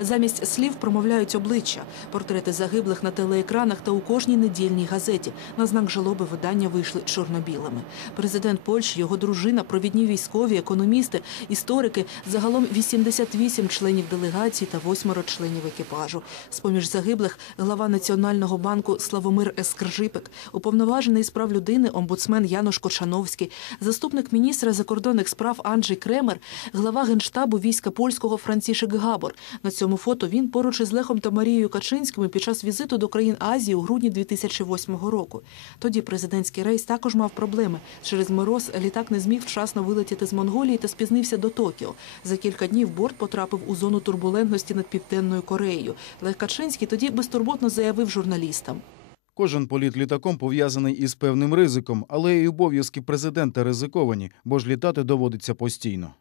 Замість слів промовляють обличчя, портрети загиблих на телеекранах та у кожній недільній газеті. На знак жалоби видання вийшли чорно-білими. Президент Польщі, його дружина, провідні військові, економісти, історики, загалом 88 членів делегації та восьмеро членів екіпажу. З-поміж загиблих глава Національного банку Славомир Ескржипик, уповноважений з прав людини омбудсмен Януш Кочановський, заступник міністра закордонних справ Анджей Кремер, глава генштабу війська польського Францішек Габор. На цьому фото він поруч із Лехом та Марією Качинськими під час візиту до країн Азії у грудні 2008 року. Тоді президентський рейс також мав проблеми. Через мороз літак не зміг вчасно вилетіти з Монголії та спізнився до Токіо. За кілька днів борт потрапив у зону турбулентності над Південною Кореєю. Лех Качинський тоді безтурботно заявив журналістам. Кожен політ літаком пов'язаний із певним ризиком, але й обов'язки президента ризиковані, бо ж літати доводиться постійно.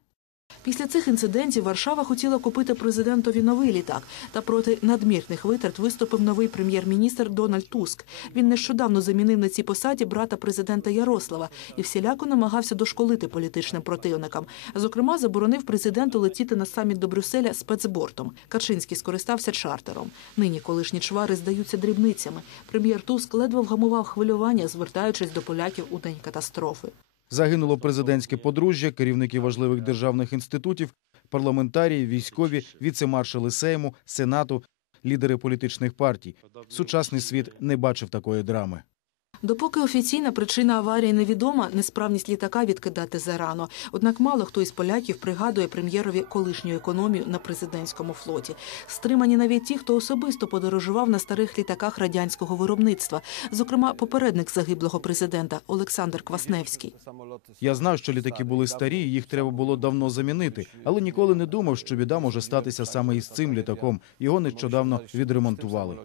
Після цих інцидентів Варшава хотіла купити президентові новий літак. Та проти надмірних витрат виступив новий прем'єр-міністр Дональд Туск. Він нещодавно замінив на цій посаді брата президента Ярослава і всіляко намагався дошколити політичним противникам. Зокрема, заборонив президенту летіти на саміт до Брюсселя спецбортом. Качинський скористався чартером. Нині колишні чвари здаються дрібницями. Прем'єр Туск ледве вгамував хвилювання, звертаючись до поляків у день катастрофи. Загинуло президентське подружжя, керівники важливих державних інститутів, парламентарії, військові, віце-маршали Сейму, Сенату, лідери політичних партій. Сучасний світ не бачив такої драми. Допоки офіційна причина аварії невідома, несправність літака відкидати зарано. Однак мало хто із поляків пригадує прем'єрові колишню економію на президентському флоті. Стримані навіть ті, хто особисто подорожував на старих літаках радянського виробництва, зокрема попередник загиблого президента Олександр Квасневський. Я знав, що літаки були старі, і їх треба було давно замінити, але ніколи не думав, що біда може статися саме із цим літаком. Його нещодавно відремонтували.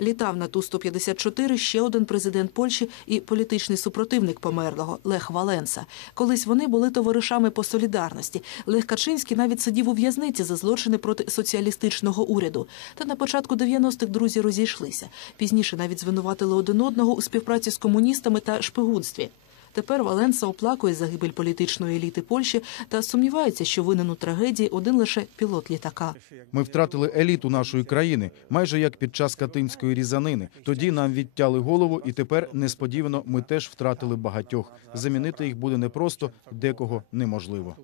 Літав на Ту-154 ще один президент Польщі і політичний супротивник померлого Лех Валенса. Колись вони були товаришами по солідарності. Лех Качинський навіть сидів у в'язниці за злочини проти соціалістичного уряду. Та на початку 90-х друзі розійшлися. Пізніше навіть звинуватили один одного у співпраці з комуністами та шпигунстві. Тепер Валенса оплакує загибель політичної еліти Польщі та сумнівається, що винен у трагедії один лише пілот літака. Ми втратили еліту нашої країни, майже як під час катинської різанини. Тоді нам відтяли голову, і тепер несподівано ми теж втратили багатьох. Замінити їх буде непросто, декого неможливо.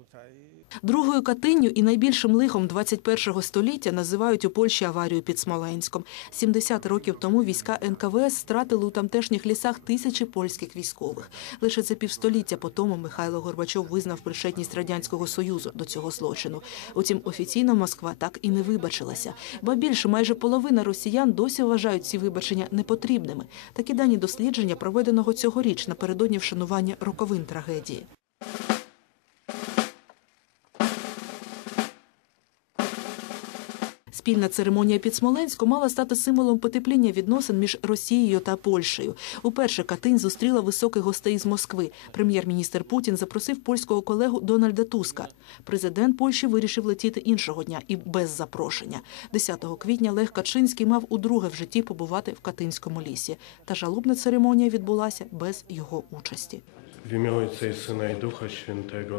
Другою катинню і найбільшим лихом 21-го століття називають у Польщі аварію під Смоленськом. 70 років тому війська НКВС стратили у тамтешніх лісах тисячі польських військових. Лише за півстоліття по тому Михайло Горбачов визнав причетність радянського союзу до цього злочину. Утім, офіційно Москва так і не вибачилася. Ба більше майже половина росіян досі вважають ці вибачення непотрібними. Такі дані дослідження проведеного цьогоріч напередодні вшанування роковин трагедії. Спільна церемонія під Смоленськом мала стати символом потепління відносин між Росією та Польщею. Уперше Катинь зустріла високих гостей з Москви. Прем'єр-міністр Путін запросив польського колегу Дональда Туска. Президент Польщі вирішив летіти іншого дня і без запрошення. 10 квітня Лех Качинський мав удруге в житті побувати в Катинському лісі. Та жалобна церемонія відбулася без його участі. W imię Ojca i Syna i Ducha Świętego.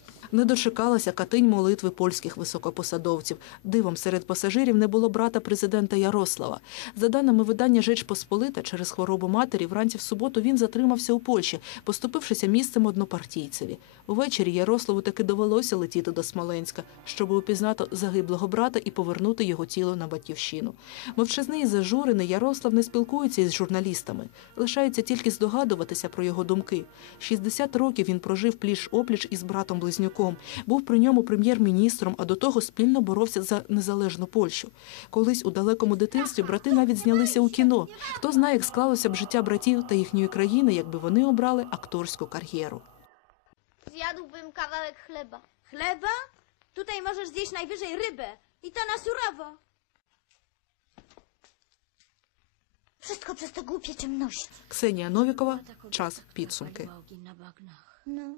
Не дочекалася Катинь молитви польських високопосадовців. Дивом серед пасажирів не було брата президента Ярослава. За даними видання Жеч Посполита, через хворобу матері вранці в суботу він затримався у Польщі, поступившися місцем однопартійцеві. Увечері Ярославу таки довелося летіти до Смоленська, щоб упізнати загиблого брата і повернути його тіло на батьківщину. Мовчазний і зажурений Ярослав не спілкується із журналістами. Лишається тільки здогадуватися про його думки. 60 років він прожив пліч опліч із братом близнюком. Був при ньому прем'єр-міністром, а до того спільно боровся за незалежну Польщу. Колись у далекому дитинстві брати навіть знялися у кіно. Хто знає, як склалося б життя братів та їхньої країни, якби вони обрали акторську кар'єру. Zjadłbym kawałek chleba. Chleba? Tutaj możesz zjeść najwyżej rybę. I to na surowo. Wszystko przez te głupie ciemności. Ксенія Новікова, час підсумки. Ogień na bagnach. No.